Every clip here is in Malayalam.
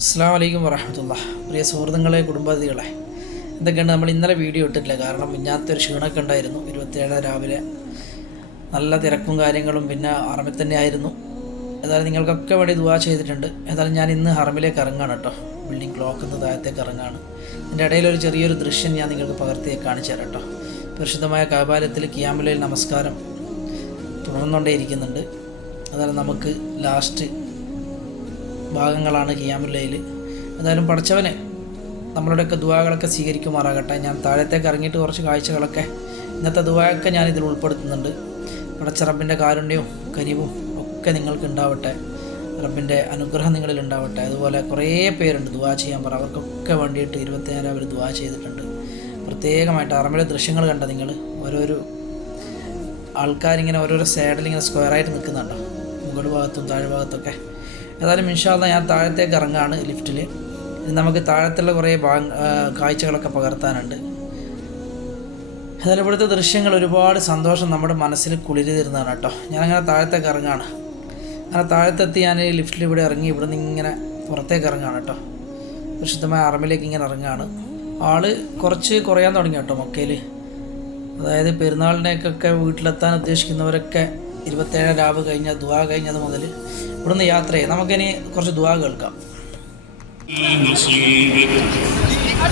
അസ്സാം വലൈക്കും വറഹമത്തുള്ള പ്രിയ സുഹൃത്തുക്കളെ കുടുംബാതികളെ എന്തൊക്കെയാണ് നമ്മൾ ഇന്നലെ വീഡിയോ ഇട്ടിട്ടില്ല. കാരണം ഇന്നത്തെ ഒരു ക്ഷീണമൊക്കെ ഉണ്ടായിരുന്നു. ഇരുപത്തിയേഴ് രാവിലെ നല്ല തിരക്കും കാര്യങ്ങളും പിന്നെ ഹറമിൽ തന്നെ ആയിരുന്നു. ഏതായാലും നിങ്ങൾക്കൊക്കെ വേണ്ടി ദുവാ ചെയ്തിട്ടുണ്ട്. ഏതായാലും ഞാൻ ഇന്ന് ഹറമിലേക്ക് ഇറങ്ങാണ് കേട്ടോ. ബിൽഡിംഗ് ക്ലോക്ക് നിന്ന് താഴത്തേക്ക് ഇറങ്ങാണ്. എന്റെ ഇടയിൽ ഒരു ചെറിയൊരു ദൃശ്യം ഞാൻ നിങ്ങൾക്ക് പകർത്തി കാണിച്ചു തരാം കേട്ടോ. പരിശുദ്ധമായ കാബാലത്തിൽ കിയാമുലയിൽ നമസ്കാരം തുടർന്നുകൊണ്ടേയിരിക്കുന്നുണ്ട്. അതായത് നമുക്ക് ലാസ്റ്റ് ഭാഗങ്ങളാണ് ഖിയാമുല്ലയിൽ എന്തായാലും പഠിച്ചവന് നമ്മളുടെയൊക്കെ ദുവാകളൊക്കെ സ്വീകരിക്കുമാറാകട്ടെ. ഞാൻ താഴത്തേക്ക് ഇറങ്ങിയിട്ട് കുറച്ച് കാഴ്ചകളൊക്കെ ഇന്നത്തെ ദുവായൊക്കെ ഞാൻ ഇതിൽ ഉൾപ്പെടുത്തുന്നുണ്ട്. പഠിച്ച റബ്ബിന്റെ കാരുണ്യവും കനിവും ഒക്കെ നിങ്ങൾക്ക് ഉണ്ടാവട്ടെ. റബ്ബിന്റെ അനുഗ്രഹം നിങ്ങളിൽ ഉണ്ടാവട്ടെ. അതുപോലെ കുറേ പേരുണ്ട് ദുവാ ചെയ്യാൻ പറ. അവർക്കൊക്കെ വേണ്ടിയിട്ട് ഇരുപത്തിനാല് അവർ ദുവാ ചെയ്തിട്ടുണ്ട്. പ്രത്യേകമായിട്ട് അറമിലെ ദൃശ്യങ്ങൾ കണ്ട നിങ്ങൾ ഓരോരോ ആൾക്കാരിങ്ങനെ ഓരോരോ സൈഡിൽ ഇങ്ങനെ സ്ക്വയറായിട്ട് നിൽക്കുന്നുണ്ടോ? മുകൾ ഭാഗത്തും താഴെ ഭാഗത്തൊക്കെ ഏതായാലും ഇൻഷാല്ല ഞാൻ താഴത്തേക്ക് ഇറങ്ങാണ് ലിഫ്റ്റിൽ നമുക്ക് താഴത്തുള്ള കുറേ ഭാഗ കാഴ്ചകളൊക്കെ പകർത്താനുണ്ട്. ഏതായാലും ഇവിടുത്തെ ദൃശ്യങ്ങൾ ഒരുപാട് സന്തോഷം നമ്മുടെ മനസ്സിൽ കുളിരി തരുന്നതാണ് കേട്ടോ. ഞാനങ്ങനെ താഴത്തേക്ക് ഇറങ്ങാണ്. അങ്ങനെ താഴത്തെത്തി ഞാൻ ഈ ലിഫ്റ്റിൽ ഇവിടെ ഇറങ്ങി ഇവിടെ നിന്ന് ഇങ്ങനെ പുറത്തേക്ക് ഇറങ്ങാണ് കേട്ടോ. വിശുദ്ധമായ അറമിലേക്ക് ഇങ്ങനെ ഇറങ്ങാണ്. ആൾ കുറച്ച് കുറയാൻ തുടങ്ങി കേട്ടോ മക്കയിൽ അതായത് പെരുന്നാളിനേക്കൊക്കെ വീട്ടിലെത്താൻ ഉദ്ദേശിക്കുന്നവരൊക്കെ ഇരുപത്തേഴ് രാവ് കഴിഞ്ഞ ദുവാ കഴിഞ്ഞത് മുതൽ ഇവിടുന്ന് യാത്ര ചെയ്യാം നമുക്കിനി കുറച്ച് ദുവാ കേൾക്കാം نصيبك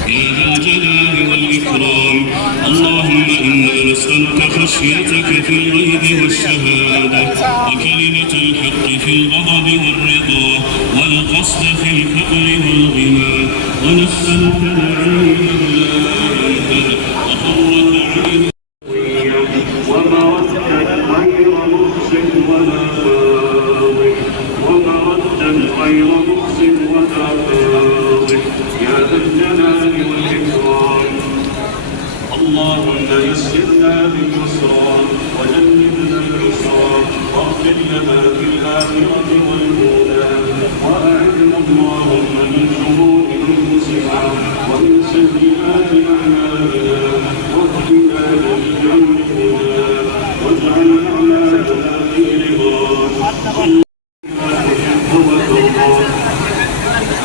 يا ذا الجلال والإكرام اللهم إنا نسألك خشيتك في الغيب والشهادة وكلمة الحق في الغضب والرضا والقصد في الفقر والغنى ونسألك العلم غير محسن ولا فاضل. ومردت غير محسن ولا فاضل. يا ذا الجلال والإكرام. اللهم يسرنا باليسرى وجنبنا اليسرى. واغفر لنا في الآخرة والأولى. وأعذنا اللهم من شرور أنفسنا ومن سيئات أعمالنا. رضاك هو الله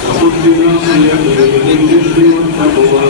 وصدنا صيامنا بالبر والتقوى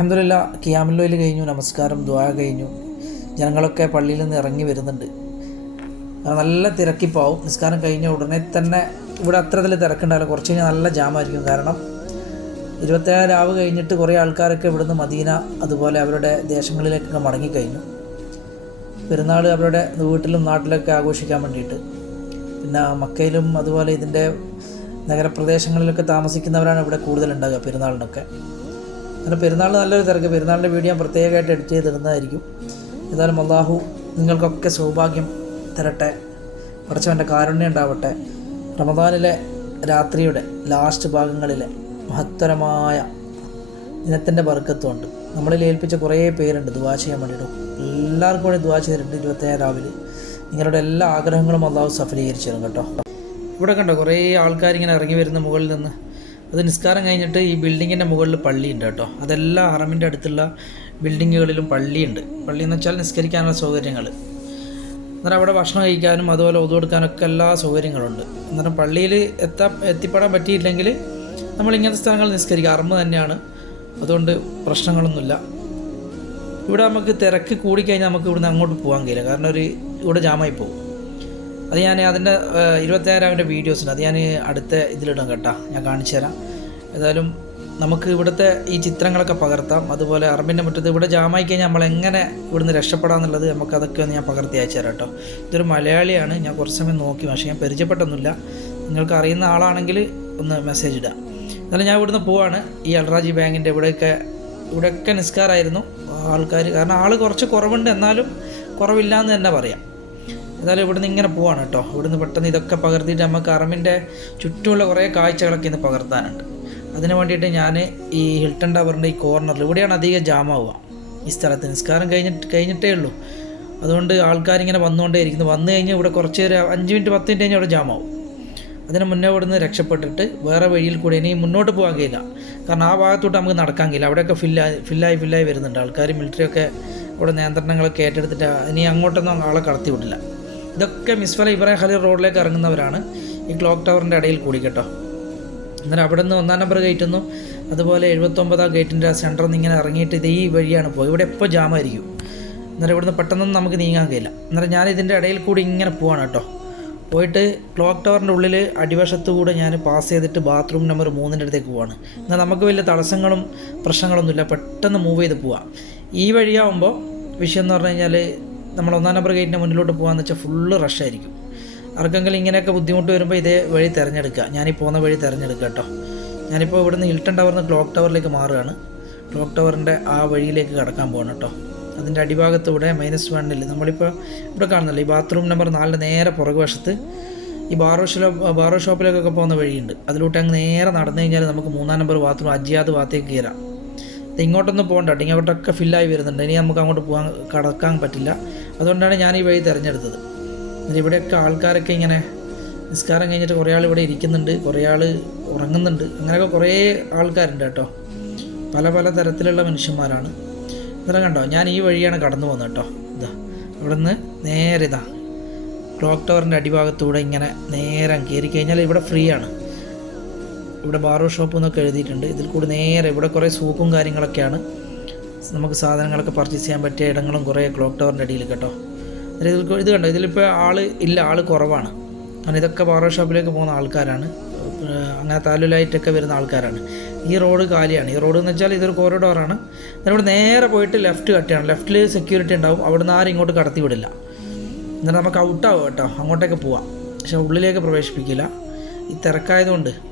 അലഹമില്ല കിയാമുല്ലോയിൽ കഴിഞ്ഞു നമസ്കാരം ദ്വാ കഴിഞ്ഞു. ജനങ്ങളൊക്കെ പള്ളിയിൽ നിന്ന് ഇറങ്ങി വരുന്നുണ്ട്. നല്ല തിരക്കിപ്പാവും. നിസ്കാരം കഴിഞ്ഞ ഉടനെ തന്നെ ഇവിടെ അത്രത്തിൽ തിരക്കുണ്ടാവില്ല. കുറച്ച് കഴിഞ്ഞാൽ നല്ല ജാമായിരിക്കും. കാരണം ഇരുപത്തേഴ് രാവ് കഴിഞ്ഞിട്ട് കുറേ ആൾക്കാരൊക്കെ ഇവിടുന്ന് മദീന അതുപോലെ അവരുടെ ദേശങ്ങളിലേക്കൊക്കെ മടങ്ങിക്കഴിഞ്ഞു. പെരുന്നാൾ അവരുടെ വീട്ടിലും നാട്ടിലൊക്കെ ആഘോഷിക്കാൻ വേണ്ടിയിട്ട്. പിന്നെ മക്കയിലും അതുപോലെ ഇതിന്റെ നഗരപ്രദേശങ്ങളിലൊക്കെ താമസിക്കുന്നവരാണ് ഇവിടെ കൂടുതലുണ്ടാകുക പെരുന്നാളിനൊക്കെ. അങ്ങനെ പെരുന്നാൾ നല്ലൊരു തിരക്ക്. പെരുന്നാളിന്റെ വീഡിയോ ഞാൻ പ്രത്യേകമായിട്ട് എഡിറ്റ് ചെയ്തിരുന്നതായിരിക്കും ഏതായാലും അള്ളാഹു നിങ്ങൾക്കൊക്കെ സൗഭാഗ്യം തരട്ടെ. കുറച്ചവന്റെ കാരുണ്യം ഉണ്ടാവട്ടെ. റമദാനിലെ രാത്രിയുടെ ലാസ്റ്റ് ഭാഗങ്ങളിലെ മഹത്തരമായ ദിനത്തിന്റെ വർക്കത്വമുണ്ട് നമ്മളിൽ ഏൽപ്പിച്ച കുറേ പേരുണ്ട് ദുവാ ചെയ്യാൻ വേണ്ടിയിട്ട്. എല്ലാവർക്കും വേണ്ടി ദുവാ ചെയ്തിട്ടുണ്ട് ഇരുപത്തേഴ് രാവിലെ. നിങ്ങളുടെ എല്ലാ ആഗ്രഹങ്ങളും അള്ളാഹു സഫലീകരിച്ചു തരും കേട്ടോ. ഇവിടെ കണ്ടോ കുറേ ആൾക്കാരിങ്ങനെ ഇറങ്ങി വരുന്ന മുകളിൽ നിന്ന് അത് നിസ്കാരം കഴിഞ്ഞിട്ട് ഈ ബിൽഡിങ്ങിന്റെ മുകളിൽ പള്ളിയുണ്ട് കേട്ടോ. അതെല്ലാം ഹറമിന്റെ അടുത്തുള്ള ബിൽഡിങ്ങുകളിലും പള്ളിയുണ്ട്. പള്ളി എന്ന് വെച്ചാൽ നിസ്കരിക്കാനുള്ള സൗകര്യങ്ങൾ അന്നേരം അവിടെ ഭക്ഷണം കഴിക്കാനും അതുപോലെ ഒതു കൊടുക്കാനൊക്കെ എല്ലാ സൗകര്യങ്ങളുണ്ട്. അന്നേരം പള്ളിയിൽ എത്താ എത്തിപ്പെടാൻ പറ്റിയില്ലെങ്കിൽ നമ്മൾ ഇങ്ങനത്തെ സ്ഥലങ്ങൾ നിസ്കരിക്കുക. അറമ്പ് തന്നെയാണ്. അതുകൊണ്ട് പ്രശ്നങ്ങളൊന്നുമില്ല. ഇവിടെ നമുക്ക് തിരക്ക് കൂടിക്കഴിഞ്ഞാൽ നമുക്ക് ഇവിടുന്ന് അങ്ങോട്ട് പോകാൻ കഴിയില്ല. കാരണം ഒരു ഇവിടെ ജാമായി പോകും. അത് ഞാൻ അതിന്റെ വീഡിയോസ് വീഡിയോസിന് അത് ഞാൻ അടുത്ത ഇതിലിടാം കേട്ടോ. ഞാൻ കാണിച്ചു തരാം. ഏതായാലും നമുക്ക് ഇവിടുത്തെ ഈ ചിത്രങ്ങളൊക്കെ പകർത്താം. അതുപോലെ അറബിന്റെ മുറ്റത്ത് ഇവിടെ ജാമായി കഴിഞ്ഞാൽ നമ്മൾ എങ്ങനെ ഇവിടുന്ന് രക്ഷപ്പെടാമെന്നുള്ളത് നമുക്ക് അതൊക്കെ ഒന്ന് ഞാൻ പകർത്തി അയച്ചു തരാം കേട്ടോ. ഇതൊരു മലയാളിയാണ്. ഞാൻ കുറച്ച് സമയം നോക്കി പക്ഷേ ഞാൻ പരിചയപ്പെട്ടൊന്നുമില്ല. നിങ്ങൾക്ക് അറിയുന്ന ആളാണെങ്കിൽ ഒന്ന് മെസ്സേജ് ഇടാം. എന്നാലും ഞാൻ ഇവിടുന്ന് പോവാണ്. ഈ അൽറാജി ബാങ്കിന്റെ ഇവിടെയൊക്കെ ഇവിടെയൊക്കെ നിസ്കാരമായിരുന്നു ആൾക്കാർ കാരണം ആൾ കുറച്ച് കുറവുണ്ട്. എന്നാലും കുറവില്ല എന്ന് തന്നെ പറയാം. എന്നാലും ഇവിടുന്ന് ഇങ്ങനെ പോവാണ് കേട്ടോ. ഇവിടുന്ന് പെട്ടെന്ന് ഇതൊക്കെ പകർത്തിയിട്ട് നമുക്ക് അറമിന്റെ ചുറ്റുമുള്ള കുറേ കാഴ്ചകളൊക്കെ ഇന്ന് പകർത്താനുണ്ട്. അതിന് വേണ്ടിയിട്ട് ഞാൻ ഈ ഹിൽട്ടൺ ടവറിന്റെ ഈ കോർണറിൽ ഇവിടെയാണ് അധികം ജാമാവുക ഈ സ്ഥലത്ത് നിസ്കാരം കഴിഞ്ഞിട്ട് കഴിഞ്ഞിട്ടേ ഉള്ളൂ. അതുകൊണ്ട് ആൾക്കാരിങ്ങനെ വന്നുകൊണ്ടേ ഇരിക്കുന്നു. വന്നു കഴിഞ്ഞാൽ ഇവിടെ കുറച്ച് ഒരു അഞ്ച് മിനിറ്റ് പത്ത് മിനിറ്റ് കഴിഞ്ഞാൽ ഇവിടെ ജാമാവും അതിന് മുന്നേ ഇവിടുന്ന് രക്ഷപ്പെട്ടിട്ട് വേറെ വഴിയിൽ കൂടി ഇനി മുന്നോട്ട് പോകാൻ കഴിയില്ല. കാരണം ആ ഭാഗത്തോട്ട് നമുക്ക് നടക്കാൻ കഴിയില്ല. അവിടെയൊക്കെ ഫില്ലായി ഫില്ലായി ഫില്ലായി വരുന്നുണ്ട്. ആൾക്കാർ മിലിറ്ററിയൊക്കെ ഇവിടെ നിയന്ത്രണങ്ങളൊക്കെ ഏറ്റെടുത്തിട്ട് ഇനി അങ്ങോട്ടൊന്നും ആളെ കടത്തി വിടില്ല ഇതൊക്കെ മിസ്ഫല ഇബ്രാഹിം ഖലീൽ റോഡിലേക്ക് ഇറങ്ങുന്നവരാണ്. ഈ ക്ലോക്ക് ടവറിന്റെ ഇടയിൽ കൂടി കേട്ടോ. അന്നേരം അവിടെ നിന്ന് ഒന്നാം നമ്പർ ഗേറ്റ് ഒന്നും അതുപോലെ എഴുപത്തൊമ്പതാം ഗേറ്റിന്റെ ആ സെന്ററിൽ നിന്ന് ഇങ്ങനെ ഇറങ്ങിയിട്ട് ഇത് ഈ വഴിയാണ് പോയി ഇവിടെ എപ്പോൾ ജാമായിരിക്കും അന്നേരം ഇവിടുന്ന് പെട്ടെന്നൊന്നും നമുക്ക് നീങ്ങാൻ കഴിയില്ല. അന്നേരം ഞാൻ ഇതിന്റെ ഇടയിൽ കൂടി ഇങ്ങനെ പോവാണ് കേട്ടോ. പോയിട്ട് ക്ലോക്ക് ടവറിന്റെ ഉള്ളിൽ അടിവശത്ത് കൂടെ ഞാൻ പാസ് ചെയ്തിട്ട് ബാത്റൂം നമ്പർ മൂന്നിന്റെ അടുത്തേക്ക് പോവാണ്. എന്നാൽ നമുക്ക് വലിയ തടസ്സങ്ങളും പ്രശ്നങ്ങളൊന്നുമില്ല. പെട്ടെന്ന് മൂവ് ചെയ്ത് പോവാം. ഈ വഴിയാവുമ്പോൾ വിഷയം എന്ന് പറഞ്ഞു കഴിഞ്ഞാൽ നമ്മൾ ഒന്നാം നമ്പർ ഗേറ്റിന്റെ മുന്നിലോട്ട് പോകാമെന്ന് വെച്ചാൽ ഫുള്ള് റഷായിരിക്കും ആർക്കെങ്കിലും ഇങ്ങനെയൊക്കെ ബുദ്ധിമുട്ട് വരുമ്പോൾ ഇതേ വഴി തിരഞ്ഞെടുക്കുക ഞാനീ പോകുന്ന വഴി തിരഞ്ഞെടുക്കുക കേട്ടോ ഞാനിപ്പോൾ ഇവിടുന്ന് ഹിൽട്ടൺ ടവറിൽ ക്ലോക്ക് ടവറിലേക്ക് മാറുകയാണ്. ക്ലോക്ക് ടവറിന്റെ ആ വഴിയിലേക്ക് കടക്കാൻ പോകണം കേട്ടോ അതിന്റെ അടിഭാഗത്തൂടെ മൈനസ് വണ്ണിൽ നമ്മളിപ്പോൾ ഇവിടെ കാണുന്നില്ല ഈ ബാത്റൂം നമ്പർ നാലിന്റെ നേരെ പുറകുവശത്ത് ഈ ബാറോ ഷോപ്പ് ബാറോ ഷോപ്പിലേക്കൊക്കെ പോകുന്ന വഴിയുണ്ട്. അതിലൂടെ അങ്ങ് നേരെ നടന്നു കഴിഞ്ഞാൽ നമുക്ക് മൂന്നാം നമ്പർ ബാത്റൂം അജിയാദ് ഭാഗത്തേക്ക് കയറാം ഇങ്ങോട്ടൊന്നും പോകണ്ട ഇങ്ങോട്ടൊക്കെ ഫില്ലായി വരുന്നുണ്ട്. ഇനി നമുക്ക് അങ്ങോട്ട് പോകാൻ കടക്കാൻ പറ്റില്ല. അതുകൊണ്ടാണ് ഞാൻ ഈ വഴി തിരഞ്ഞെടുത്തത്. ഇവിടെയൊക്കെ ആൾക്കാരൊക്കെ ഇങ്ങനെ നിസ്കാരം കഴിഞ്ഞിട്ട് കുറേ ആൾ ഇവിടെ ഇരിക്കുന്നുണ്ട്. കുറേ ആൾ ഉറങ്ങുന്നുണ്ട്. അങ്ങനെയൊക്കെ കുറേ ആൾക്കാരുണ്ട് കേട്ടോ. പല പല തരത്തിലുള്ള മനുഷ്യന്മാരാണ്. ഇതെല്ലാം കണ്ടോ? ഞാൻ ഈ വഴിയാണ് കടന്നു പോകുന്നത് കേട്ടോ. ഇതാ ഇവിടെ നിന്ന് നേരെ ഇതാ ക്ലോക്ക് ടവറിന്റെ അടിഭാഗത്തൂടെ ഇങ്ങനെ നേരെ കയറി കഴിഞ്ഞാൽ ഇവിടെ ഫ്രീ ആണ്. ഇവിടെ ബാർബർ ഷോപ്പ് എന്നൊക്കെ എഴുതിയിട്ടുണ്ട്. ഇതിൽ കൂടി നേരെ ഇവിടെ കുറേ സൂക്കും കാര്യങ്ങളൊക്കെയാണ്. നമുക്ക് സാധനങ്ങളൊക്കെ പർച്ചേസ് ചെയ്യാൻ പറ്റിയ ഇടങ്ങളും കുറേ ക്ലോക്ക് ടവറിന്റെ അടിയിൽ കേട്ടോ. ഇതിൽ ഇത് കണ്ടോ? ഇതിലിപ്പോൾ ആൾ ഇല്ല ആൾ കുറവാണ്. കാരണം ഇതൊക്കെ ബാർബർ ഷോപ്പിലേക്ക് പോകുന്ന ആൾക്കാരാണ്. അങ്ങനെ താലുലായിട്ടൊക്കെ വരുന്ന ആൾക്കാരാണ്. ഈ റോഡ് കാലിയാണ്. ഈ റോഡ് എന്ന് വെച്ചാൽ ഇതൊരു കോറിഡോറാണ് അതിനോട് നേരെ പോയിട്ട് ലെഫ്റ്റ് കട്ടിയാണ് ലെഫ്റ്റിൽ സെക്യൂരിറ്റി ഉണ്ടാവും. അവിടെ നിന്ന് ആരും ഇങ്ങോട്ട് കടത്തി വിടില്ല. എന്നിട്ട് നമുക്ക് ഔട്ടാവും കേട്ടോ. അങ്ങോട്ടേക്ക് പോവാം. പക്ഷെ ഉള്ളിലേക്ക് പ്രവേശിപ്പിക്കില്ല. ഈ തിരക്കായതുകൊണ്ട്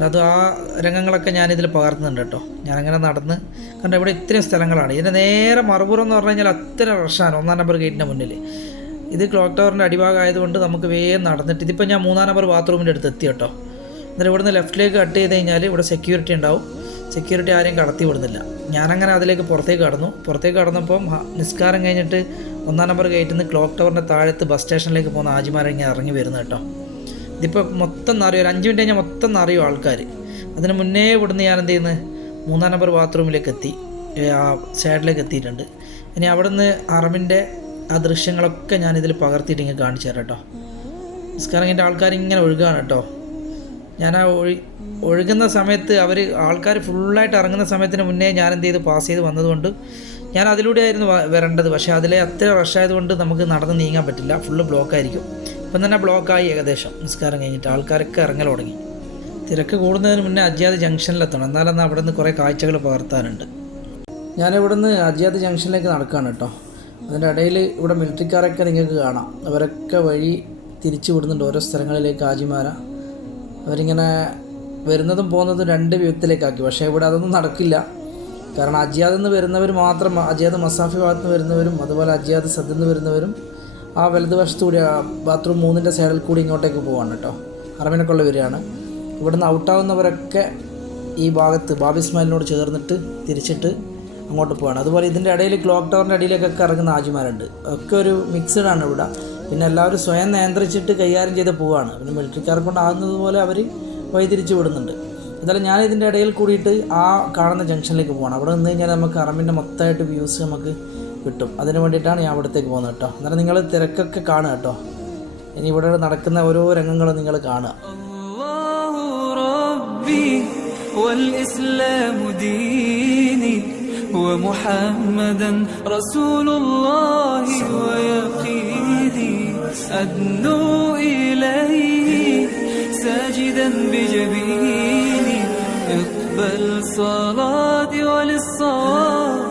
അത് ആ രംഗങ്ങളൊക്കെ ഞാനിതിൽ പകർത്തുന്നുണ്ട് കേട്ടോ. ഞാനങ്ങനെ നടന്ന് കാരണം ഇവിടെ ഇത്രയും സ്ഥലങ്ങളാണ്. ഇതിന്റെ നേരെ മറുപുറം എന്ന് പറഞ്ഞു കഴിഞ്ഞാൽ അത്ര റഷാണ് ഒന്നാം നമ്പർ ഗേറ്റിന്റെ മുന്നിൽ ഇത് ക്ലോക്ക് ടവറിന്റെ അടിഭാഗം ആയതുകൊണ്ട് നമുക്ക് വേഗം നടന്നിട്ട് ഇതിപ്പോൾ ഞാൻ മൂന്നാം നമ്പർ ബാത്റൂമിന്റെ അടുത്ത് എത്തി കേട്ടോ. എന്നിട്ട് ഇവിടുന്ന് ലെഫ്റ്റിലേക്ക് കട്ട് ചെയ്ത് കഴിഞ്ഞാൽ ഇവിടെ സെക്യൂരിറ്റി ഉണ്ടാവും. സെക്യൂരിറ്റി ആരെയും കടത്തി വിടുന്നില്ല. ഞാനങ്ങനെ അതിലേക്ക് പുറത്തേക്ക് കടന്നു. പുറത്തേക്ക് കടന്നപ്പം നിസ്കാരം കഴിഞ്ഞിട്ട് ഒന്നാം നമ്പർ ഗേറ്റിൽ നിന്ന് ക്ലോക്ക് ടവറിന്റെ താഴത്ത് ബസ് സ്റ്റേഷനിലേക്ക് പോകുന്ന ആജിമാരിങ്ങനെ ഇറങ്ങി വരുന്നു കേട്ടോ. ഇതിപ്പോൾ മൊത്തം നിറയും ഒരു അഞ്ച് മിനിറ്റ് കഴിഞ്ഞാൽ മൊത്തം നിറയും ആൾക്കാർ അതിന് മുന്നേ ഇവിടുന്ന് ഞാൻ എന്ത് ചെയ്യുന്നത് മൂന്നാം നമ്പർ ബാത്റൂമിലേക്ക് എത്തി. ആ സൈഡിലേക്ക് എത്തിയിട്ടുണ്ട്. ഇനി അവിടുന്ന് അറബിന്റെ ആ ദൃശ്യങ്ങളൊക്കെ ഞാൻ ഇതിൽ പകർത്തിയിട്ട് ഇങ്ങനെ കാണിച്ചു തരാം കേട്ടോ. നിസ്കാരം എന്റെ ആൾക്കാർ ഇങ്ങനെ ഒഴുകുകയാണ് കേട്ടോ. ഞാൻ ആ ഒഴി ഒഴുകുന്ന സമയത്ത് അവർ ആൾക്കാർ ഫുള്ളായിട്ട് ഇറങ്ങുന്ന സമയത്തിന് മുന്നേ ഞാൻ എന്ത് ചെയ്ത്? പാസ് ചെയ്ത് വന്നതുകൊണ്ട് ഞാൻ അതിലൂടെയായിരുന്നു ആയിരുന്നു വരേണ്ടത്. പക്ഷേ അതിലെ അത്ര റഷ് ആയതുകൊണ്ട് നമുക്ക് നടന്ന് നീങ്ങാൻ പറ്റില്ല. ഫുള്ള് ബ്ലോക്കായിരിക്കും ഇപ്പം തന്നെ ബ്ലോക്കായി ഏകദേശം. നിസ്കാരം കഴിഞ്ഞിട്ട് ആൾക്കാരൊക്കെ ഇറങ്ങൽ തുടങ്ങി. തിരക്ക് കൂടുന്നതിന് മുന്നേ അജ്യാദ് ജംഗ്ഷനിലെത്തണം. എന്നാലന്ന് അവിടെ നിന്ന് കുറേ കാഴ്ചകൾ പകർത്താനുണ്ട്. ഞാനിവിടുന്ന് അജ്യാദ് ജംഗ്ഷനിലേക്ക് നടക്കുകയാണ് കേട്ടോ. അതിന്റെ ഇടയിൽ ഇവിടെ മിലിറ്ററിക്കാരൊക്കെ നിങ്ങൾക്ക് കാണാം. അവരൊക്കെ വഴി തിരിച്ചു വിടുന്നുണ്ട് ഓരോ സ്ഥലങ്ങളിലേക്ക് ആജിമാര. അവരിങ്ങനെ വരുന്നതും പോകുന്നതും രണ്ട് വിധത്തിലേക്കാക്കി. പക്ഷേ ഇവിടെ അതൊന്നും നടക്കില്ല. കാരണം അജിയാദിൽ നിന്ന് വരുന്നവർ മാത്രം അജിയാദ് മസാഫി ഭാഗത്ത് നിന്ന് വരുന്നവരും അതുപോലെ അജിയാദ് സദ്യ നിന്ന് വരുന്നവരും ആ വലതുവശത്തു കൂടി ബാത്റൂം മൂന്നിന്റെ സൈഡിൽ കൂടി ഇങ്ങോട്ടേക്ക് പോവാണ് കേട്ടോ അറബിനൊക്കെയുള്ള വരികയാണ് ഇവിടുന്ന് ഔട്ടാവുന്നവരൊക്കെ ഈ ഭാഗത്ത് ബാബി ഇസ്മാലിനോട് ചേർന്നിട്ട് തിരിച്ചിട്ട് അങ്ങോട്ട് പോവാണ്. അതുപോലെ ഇതിന്റെ ഇടയിൽ ക്ലോക്ക് ടവറിന്റെ അടിയിലേക്കൊക്കെ ഇറങ്ങുന്ന ആജിമാരുണ്ട് ഒക്കെ ഒരു മിക്സഡ് ആണ് ഇവിടെ. പിന്നെ എല്ലാവരും സ്വയം നിയന്ത്രിച്ചിട്ട് കൈകാര്യം ചെയ്ത് പോവാണ്. പിന്നെ മിലിറ്ററിക്കാർ കൊണ്ടാകുന്നത് പോലെ അവർ വഴിതിരിച്ച് വിടുന്നുണ്ട്. എന്തായാലും ഞാൻ ഇതിന്റെ ഇടയിൽ കൂടിയിട്ട് ആ കാണുന്ന ജംഗ്ഷനിലേക്ക് പോകണം അവിടെ നിന്ന് കഴിഞ്ഞാൽ നമുക്ക് അറമ്പിന്റെ മൊത്തമായിട്ട് വ്യൂസ് നമുക്ക് കിട്ടും അതിന് വേണ്ടിയിട്ടാണ് ഞാൻ അവിടത്തേക്ക് പോകുന്നത് കേട്ടോ അന്നേരം നിങ്ങൾ തിരക്കൊക്കെ കാണുക കേട്ടോ ഇനി ഇവിടെ നടക്കുന്ന ഓരോ രംഗങ്ങളും നിങ്ങൾ കാണുക الله ربي والإسلام ديني ومحمدا رسول الله ويقيني أدنو إليه ساجدا بجبيني اقبل صلاتي وللصواب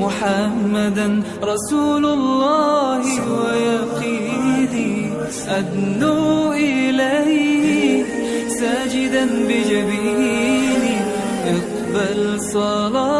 ومحمدا رسول الله ويقيني أدنو إليه ساجدا بجبيني اقبل صلاتي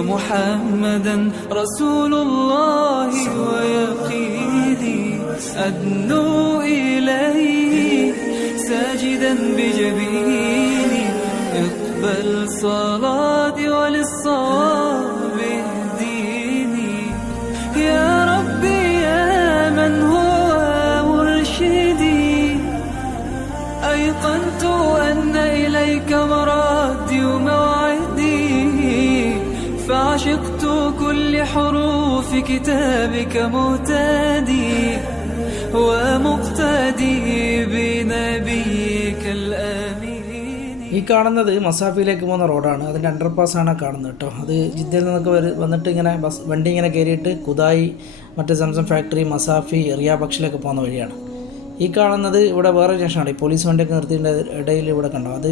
ومحمدا رسول الله ويقيني أدنو إليه ساجدا بجبيني اقبل صلاتي حروف كتابك مهتدي ومقتدي بنبيك الآمين ഈ കാണുന്നത് മസാഫിയിലേക്ക് പോകുന്ന റോഡാണ് അതിൻ്റെ അണ്ടർപാസ് ആണ് കാണുന്നത് കേട്ടോ അത് ജിദ്ദയിൽ നിന്നൊക്കെ വരു വന്നിട്ട് ഇങ്ങനെ ബസ് വണ്ടി ഇങ്ങനെ കയറിയിട്ട് കുതായി മറ്റേ സംസം ഫാക്ടറി മസാഫി എറിയ ബക്ഷിലൊക്കെ പോകുന്ന വഴിയാണ് ഈ കാണുന്നത് ഇവിടെ വേറെ ജംഗ്ഷനാണ് ഈ പോലീസ് വണ്ടിയൊക്കെ നിർത്തിയിട്ട് ഇടയിൽ ഇവിടെ കണ്ടോ അത്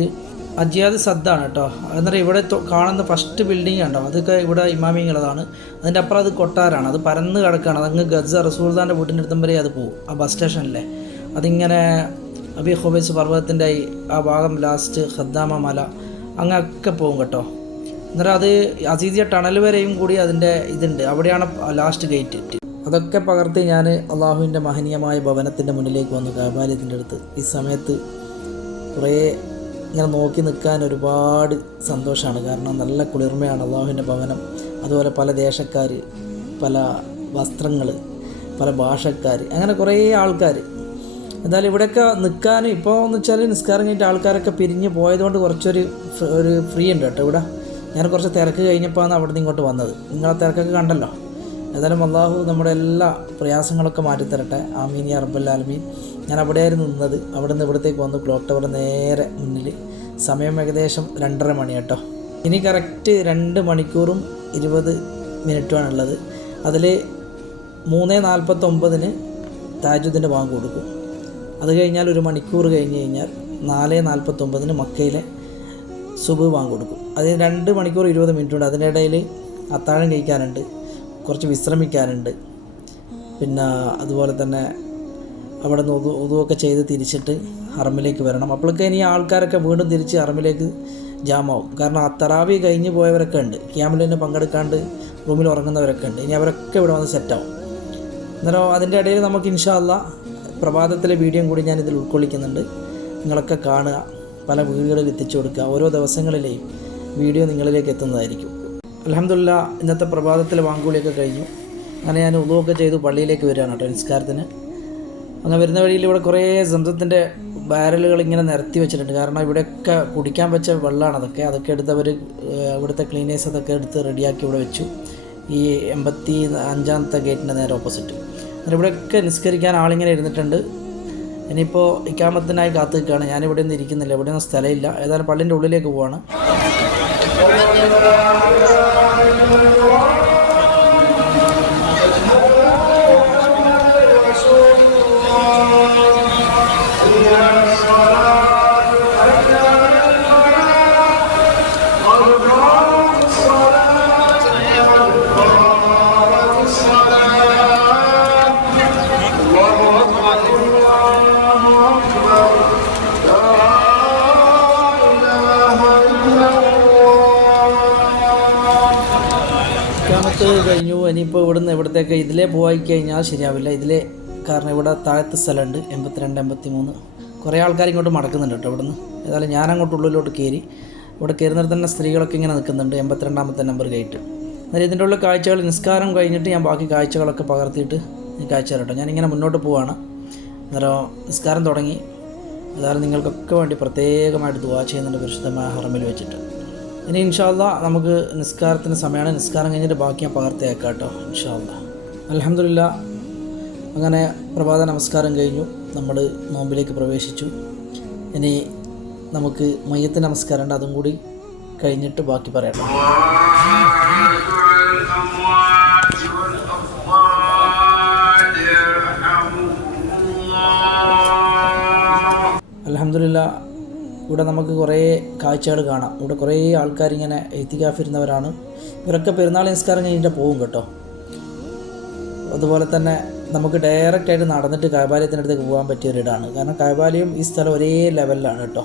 അജിയാദ് സദ്ദാണ് കേട്ടോ. എന്നറിയാം ഇവിടെ കാണുന്ന ഫസ്റ്റ് ബിൽഡിംഗ് കണ്ടോ? അതൊക്കെ ഇവിടെ ഇമാമിങ്ങളതാണ് അതിന്റെ അപ്പുറം അത് കൊട്ടാരാണ്. അത് പരന്ന് കിടക്കുകയാണ് അതങ്ങ് ഗസ റസൂൽദാന്റെ വീട്ടിന്റെ അടുത്തം വരെ അത് പോകും ആ ബസ് സ്റ്റേഷനിലെ അതിങ്ങനെ അബി ഹുബൈസ് പർവതത്തിന്റെ ആ ഭാഗം ലാസ്റ്റ് ഖദ്ദാമ മല അങ്ങൊക്കെ പോകും കേട്ടോ. എന്നിട്ട് അത് അസീസിയ ടണൽ വരെയും കൂടി അതിന്റെ ഇതുണ്ട്. അവിടെയാണ് ലാസ്റ്റ് ഗേറ്റ് അതൊക്കെ പകർത്തി ഞാൻ അള്ളാഹുവിന്റെ മഹനീയമായ ഭവനത്തിന്റെ മുന്നിലേക്ക് വന്നു. കാബാലയത്തിന്റെ അടുത്ത്. ഈ സമയത്ത് കുറേ ഇങ്ങനെ നോക്കി നിൽക്കാൻ ഒരുപാട് സന്തോഷമാണ്. കാരണം നല്ല കുളിർമയാണ് അള്ളാഹുവിന്റെ ഭവനം. അതുപോലെ പല ദേശക്കാർ പല വസ്ത്രങ്ങൾ പല ഭാഷക്കാർ അങ്ങനെ കുറേ ആൾക്കാർ എന്തായാലും ഇവിടെയൊക്കെ നിൽക്കാൻ ഇപ്പോൾ എന്ന് വെച്ചാൽ നിസ്കാരം കഴിഞ്ഞിട്ട് ആൾക്കാരൊക്കെ പിരിഞ്ഞ് പോയതുകൊണ്ട് കുറച്ചൊരു ഒരു ഫ്രീ ഉണ്ട് കേട്ടോ ഇവിടെ. ഞാൻ കുറച്ച് തിരക്ക് കഴിഞ്ഞപ്പോഴാണ് അവിടെ നിന്ന് ഇങ്ങോട്ട് വന്നത്. നിങ്ങളെ തിരക്കൊക്കെ കണ്ടല്ലോ. ഏതായാലും അള്ളാഹു നമ്മുടെ എല്ലാ പ്രയാസങ്ങളൊക്കെ മാറ്റിത്തരട്ടെ. ആമീൻ യാ റബ്ബൽ ആലമീൻ. ഞാൻ അവിടെയായിരുന്നു നിന്നത്. അവിടെ നിന്ന് ഇവിടത്തേക്ക് വന്നു ക്ലോക്ക് ടവർ നേരെ മുന്നിൽ. സമയം ഏകദേശം രണ്ടര മണി കേട്ടോ. ഇനി കറക്റ്റ് രണ്ട് മണിക്കൂറും ഇരുപത് മിനിറ്റുമാണുള്ളത് അതിൽ മൂന്ന് നാൽപ്പത്തൊമ്പതിന് താജുദ്ദിന്റെ ബാങ്ക് കൊടുക്കും. അത് കഴിഞ്ഞാൽ ഒരു മണിക്കൂർ കഴിഞ്ഞ് കഴിഞ്ഞാൽ നാല് നാൽപ്പത്തൊമ്പതിന് മക്കയിലെ സുബ് ബാങ്ക് കൊടുക്കും. അതിന് രണ്ട് മണിക്കൂർ ഇരുപത് മിനിറ്റ് ഉണ്ട് അതിന്റെ ഇടയിൽ അത്താഴം കഴിക്കാനുണ്ട്. കുറച്ച് വിശ്രമിക്കാനുണ്ട്. പിന്നെ അതുപോലെ തന്നെ അവിടെ നിന്ന് ഉതു ഉതുവൊക്കെ ചെയ്ത് തിരിച്ചിട്ട് ഹറമിലേക്ക് വരണം. അപ്പോഴൊക്കെ ഇനി ആൾക്കാരൊക്കെ വീണ്ടും തിരിച്ച് ഹറമിലേക്ക് ജാമാവും. കാരണം ആ തറാവി കഴിഞ്ഞ് പോയവരൊക്കെ ഉണ്ട്. ക്യാമ്പിലിന് പങ്കെടുക്കാണ്ട് റൂമിൽ ഉറങ്ങുന്നവരൊക്കെ ഉണ്ട്. ഇനി അവരൊക്കെ ഇവിടെ വന്ന് സെറ്റാവും അന്നേരം അതിന്റെ ഇടയിൽ നമുക്ക് ഇൻഷാല്ല പ്രഭാതത്തിലെ വീഡിയോ കൂടി ഞാൻ ഇതിൽ ഉൾക്കൊള്ളിക്കുന്നുണ്ട്. നിങ്ങളൊക്കെ കാണുക. പല വീടുകളിൽ എത്തിച്ചു കൊടുക്കുക. ഓരോ ദിവസങ്ങളിലെയും വീഡിയോ നിങ്ങളിലേക്ക് എത്തുന്നതായിരിക്കും. അലഹമില്ല ഇന്നത്തെ പ്രഭാതത്തിലെ വാങ്കൂളിയൊക്കെ കഴിഞ്ഞു. അങ്ങനെ ഞാൻ ഉദവൊക്കെ ചെയ്തു പള്ളിയിലേക്ക് വരികയാണ് കേട്ടോ നിസ്കാരത്തിന്. അങ്ങനെ വരുന്ന വഴിയിൽ ഇവിടെ കുറേ സംസത്തിന്റെ ബാരലുകൾ ഇങ്ങനെ നിരത്തി വെച്ചിട്ടുണ്ട്. കാരണം ഇവിടെയൊക്കെ കുടിക്കാൻ വെച്ച വെള്ളമാണ് അതൊക്കെ. അതൊക്കെ എടുത്ത് അവർ ഇവിടുത്തെ ക്ലീനേഴ്സ് അതൊക്കെ എടുത്ത് റെഡിയാക്കി ഇവിടെ വെച്ചു. ഈ എൺപത്തി അഞ്ചാമത്തെ ഗേറ്റിന്റെ നേരെ ഓപ്പോസിറ്റ് അങ്ങനെ ഇവിടെയൊക്കെ നിസ്കരിക്കാൻ ആളിങ്ങനെ ഇരുന്നിട്ടുണ്ട്. ഇനിയിപ്പോൾ ഇക്കാമത്തിനായി കാത്തു നിൽക്കുകയാണ് ഞാനിവിടെ ഒന്നും ഇരിക്കുന്നില്ല. ഇവിടെ ഒന്നും സ്ഥലമില്ല. ഏതായാലും പള്ളിന്റെ ഉള്ളിലേക്ക് പോവാണ്. കഴിഞ്ഞു. ഇനിയിപ്പോൾ ഇവിടുന്ന് ഇവിടത്തേക്ക് ഇതിലേ പോയി കഴിഞ്ഞാൽ ശരിയാവില്ല. ഇതിലേ കാരണം ഇവിടെ താഴത്തെ സ്ഥലമുണ്ട്. എൺപത്തിരണ്ട് എൺപത്തി മൂന്ന് കുറേ ആൾക്കാർ ഇങ്ങോട്ട് മടക്കുന്നുണ്ട് കേട്ടോ ഇവിടുന്ന്. ഏതായാലും ഞാൻ അങ്ങോട്ട് ഉള്ളിലോട്ട് കയറി. ഇവിടെ കയറുന്നിടത്ത് തന്നെ സ്ത്രീകളൊക്കെ ഇങ്ങനെ നിൽക്കുന്നുണ്ട്. എൺപത്തിരണ്ടാമത്തെ നമ്പർ ഗേറ്റ് എന്നാലും ഇതിന്റെ ഉള്ള കാഴ്ചകൾ നിസ്കാരം കഴിഞ്ഞിട്ട് ഞാൻ ബാക്കി കാഴ്ചകളൊക്കെ പകർത്തിയിട്ട് കാഴ്ച തരാം കേട്ടോ. ഞാനിങ്ങനെ മുന്നോട്ട് പോവാണ്. അന്നേരം നിസ്കാരം തുടങ്ങി. ഏതായാലും നിങ്ങൾക്കൊക്കെ വേണ്ടി പ്രത്യേകമായിട്ട് ദുവാ ചെയ്യുന്നുണ്ട്. പരിശുദ്ധമായ ഹറമിൽ വെച്ചിട്ട്. ഇനി ഇൻഷാല്ല നമുക്ക് നിസ്കാരത്തിന് സമയമാണ്. നിസ്കാരം കഴിഞ്ഞിട്ട് ബാക്കി ഞാൻ പകർത്തിയേക്കാം കേട്ടോ ഇൻഷാല്ല അലഹമില്ല അങ്ങനെ പ്രഭാത നമസ്കാരം കഴിഞ്ഞു. നമ്മൾ നോമ്പിലേക്ക് പ്രവേശിച്ചു. ഇനി നമുക്ക് മയ്യത്ത് നമസ്കാരം ഉണ്ട് അതും കൂടി കഴിഞ്ഞിട്ട് ബാക്കി പറയാം. അലഹമില്ല ഇവിടെ നമുക്ക് കുറേ കാഴ്ചകൾ കാണാം. ഇവിടെ കുറേ ആൾക്കാർ ഇങ്ങനെ എത്തിക്കാഫിരുന്നവരാണ്. ഇവരൊക്കെ പെരുന്നാൾ നിസ്കാരം കഴിഞ്ഞിട്ട് പോകും കേട്ടോ. അതുപോലെ തന്നെ നമുക്ക് ഡയറക്റ്റ് ആയിട്ട് നടന്നിട്ട് അടുത്തേക്ക് പോകാൻ പറ്റിയ ഒരിടാണ് കാരണം കായബാലയം ഈ സ്ഥലം ഒരേ ലെവലിലാണ് കേട്ടോ.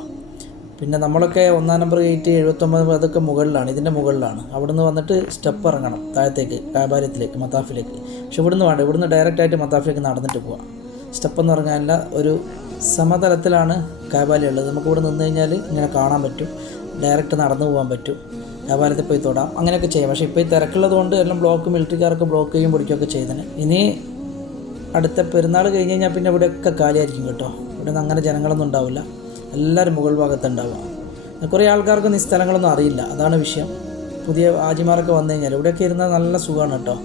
പിന്നെ നമ്മളൊക്കെ ഒന്നാം നമ്പർ ഗേറ്റ് എഴുപത്തൊമ്പത് അതൊക്കെ മുകളിലാണ് ഇതിന്റെ മുകളിലാണ്. അവിടുന്ന് വന്നിട്ട് സ്റ്റെപ്പ് ഇറങ്ങണം താഴത്തേക്ക് കാബാലയത്തിലേക്ക് മത്താഫിലേക്ക് പക്ഷെ ഇവിടുന്ന് വേണ്ട ഇവിടുന്ന് ഡയറക്റ്റ് ആയിട്ട് മത്താഫിലേക്ക് നടന്നിട്ട് പോകാം സ്റ്റെപ്പ് എന്ന് പറഞ്ഞാൽ ഒരു സമതലത്തിലാണ് കാബാലയം ഉള്ളത് നമുക്ക് ഇവിടെ നിന്ന് കഴിഞ്ഞാൽ ഇങ്ങനെ കാണാൻ പറ്റും. ഡയറക്റ്റ് നടന്നു പോകാൻ പറ്റും. കാബാലയത്തിൽ പോയി തൊടാം. അങ്ങനെയൊക്കെ ചെയ്യാം. പക്ഷേ ഇപ്പോൾ ഈ തിരക്കുള്ളത് കൊണ്ട് എല്ലാം ബ്ലോക്ക് മിലിറ്ററിക്കാരൊക്കെ ബ്ലോക്ക് ചെയ്യും പിടിക്കുകയൊക്കെ ചെയ്തതിന് ഇനി അടുത്ത പെരുന്നാൾ കഴിഞ്ഞ് കഴിഞ്ഞാൽ പിന്നെ ഇവിടെയൊക്കെ കാലിയായിരിക്കും കേട്ടോ. ഇവിടെ നിന്ന് അങ്ങനെ ജനങ്ങളൊന്നും ഉണ്ടാവില്ല. എല്ലാവരും മുകൾ ഭാഗത്തുണ്ടാവുക കുറേ ആൾക്കാർക്കൊന്നും ഈ സ്ഥലങ്ങളൊന്നും അറിയില്ല. അതാണ് വിഷയം. പുതിയ ആജിമാരൊക്കെ വന്നു കഴിഞ്ഞാൽ ഇവിടെയൊക്കെ ഇരുന്നാൽ നല്ല സുഖമാണ് കേട്ടോ.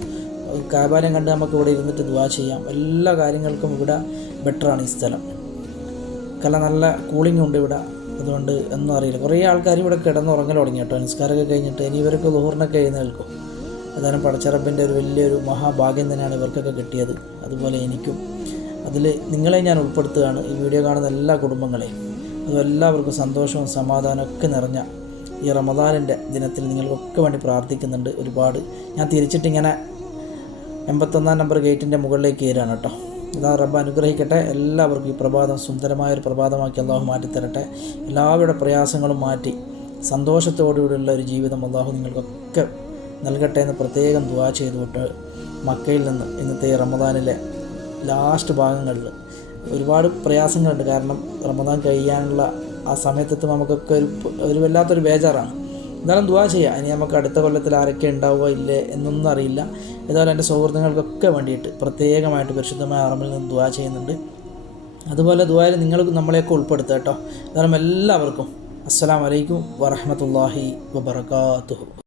കാബാലം കണ്ട് നമുക്ക് ഇവിടെ ഇരുന്നിട്ട് ദുവാ ചെയ്യാം. എല്ലാ കാര്യങ്ങൾക്കും ഇവിടെ ബെറ്ററാണ് ഈ സ്ഥലം. കാരണം നല്ല കൂളിംഗ് ഉണ്ട് ഇവിടെ. അതുകൊണ്ട് ഒന്നും അറിയില്ല. കുറേ ആൾക്കാർ ഇവിടെ കിടന്നുറങ്ങൽ തുടങ്ങി കേട്ടോ. നിസ്കാരമൊക്കെ കഴിഞ്ഞിട്ട് ഇനി ഇവർക്ക് ദുഹൂറിനൊക്കെ എഴുന്നേൽക്കും. ഏതായാലും പടച്ചറപ്പിന്റെ ഒരു വലിയൊരു മഹാഭാഗ്യം തന്നെയാണ് ഇവർക്കൊക്കെ കിട്ടിയത്. അതുപോലെ എനിക്കും. അതിൽ നിങ്ങളെ ഞാൻ ഉൾപ്പെടുത്തുകയാണ്. ഈ വീഡിയോ കാണുന്ന എല്ലാ കുടുംബങ്ങളെയും. അതും എല്ലാവർക്കും സന്തോഷവും സമാധാനവും ഒക്കെ നിറഞ്ഞ ഈ റമദാനിന്റെ ദിനത്തിൽ നിങ്ങൾക്കൊക്കെ വേണ്ടി പ്രാർത്ഥിക്കുന്നുണ്ട് ഒരുപാട്. ഞാൻ തിരിച്ചിട്ടിങ്ങനെ എൺപത്തൊന്നാം നമ്പർ ഗേറ്റിന്റെ മുകളിലേക്ക് കയറാണ് കേട്ടോ. ഇതാ റബ്ബ് അനുഗ്രഹിക്കട്ടെ. എല്ലാവർക്കും ഈ പ്രഭാതം സുന്ദരമായ ഒരു പ്രഭാതമാക്കി അള്ളാഹു മാറ്റിത്തരട്ടെ. എല്ലാവരുടെ പ്രയാസങ്ങളും മാറ്റി സന്തോഷത്തോടുകൂടിയുള്ള ഒരു ജീവിതം അള്ളാഹു നിങ്ങൾക്കൊക്കെ നൽകട്ടെ എന്ന് പ്രത്യേകം ദുവാ ചെയ്തുകൊണ്ട് മക്കയിൽ നിന്ന് ഇന്നത്തെ റമദാനിലെ ലാസ്റ്റ് ഭാഗങ്ങളിൽ ഒരുപാട് പ്രയാസങ്ങളുണ്ട്. കാരണം റമദാൻ കഴിയാനുള്ള ആ സമയത്തെത്തുമ്പോൾ നമുക്കൊക്കെ ഒരു ഒരു വല്ലാത്തൊരു ബേജാറാണ്. എന്നാലും ദുവാ ചെയ്യാം. ഇനി നമുക്ക് അടുത്ത കൊല്ലത്തിൽ ആരൊക്കെ ഉണ്ടാവുക ഇല്ലേ എന്നൊന്നും അറിയില്ല. ഇതുപോലെ എന്റെ സൗഹൃദങ്ങൾക്കൊക്കെ വേണ്ടിയിട്ട് പ്രത്യേകമായിട്ട് പരിശുദ്ധമായ അറമിൽ നിന്ന് ദുവാ ചെയ്യുന്നുണ്ട്. അതുപോലെ ദുബായിൽ നിങ്ങൾ നമ്മളെയൊക്കെ ഉൾപ്പെടുത്തുക കേട്ടോ. കാരണം എല്ലാവർക്കും അസ്സാം വലൈക്കും വറഹമത്തല്ലാഹി വബർക്കാത്തുഹു